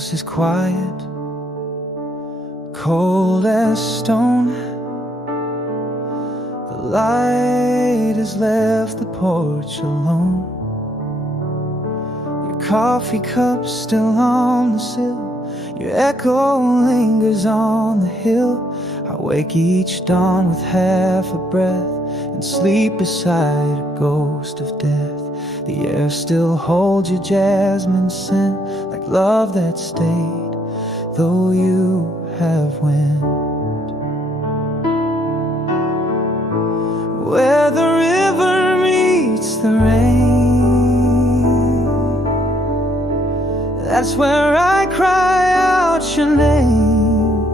house is quiet, cold as stone. The light has left the porch alone. Your coffee cup's still on the sill, your echo lingers on the hill. I wake each dawn with half a breath and sleep beside a ghost of death. The air still holds your jasmine scent, like love that stayed, though you have went. Where the river meets the rain, that's where I cry out your name.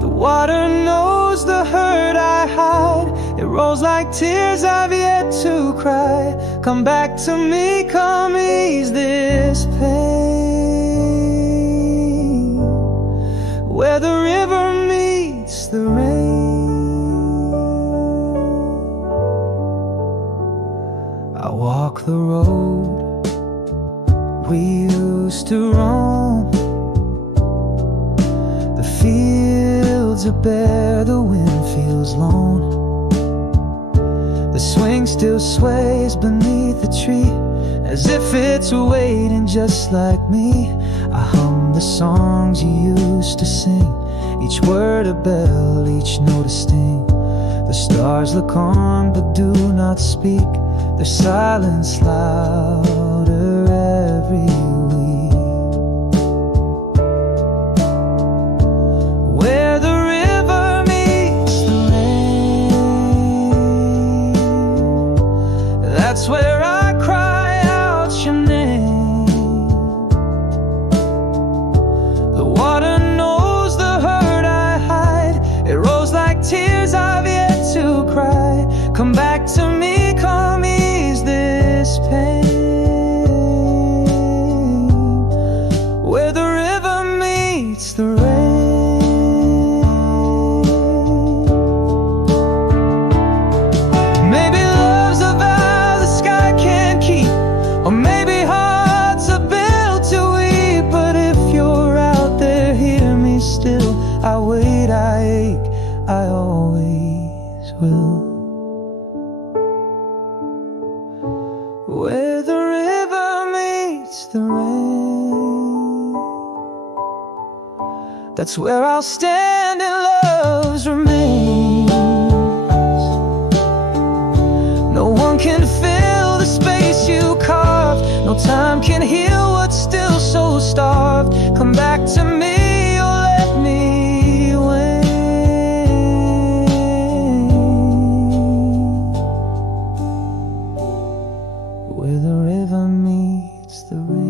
The water knows the hurt I hide, it rolls like tears I've yet to cry. Come back to me, come ease this pain. Where the river meets the rain, I walk the road we used to roam. The fields are bare, the wind feels lone. The swing still sways beneath the tree, as if it's waiting just like me. I hum the songs you used to sing, each word a bell, each note a sting. The stars look on but do not speak, their silence louder every week. Where the river meets the rain, that's where I cry out your name. The water knows the hurt I hide, it rolls like tears I've yet to cry. Come back to me, come ease this pain. Where the river meets the rain. Maybe love's a vow the sky can't keep, or maybe hearts are built to weep. But if you're out there, hear me still. I wait, I ache, I always will. Where the river meets the rain, that's where I'll stand in love's remains. No one can fill the space you carved, no time can heal what's still so starved. Come back to me or let me wait. Where the river meets the rain.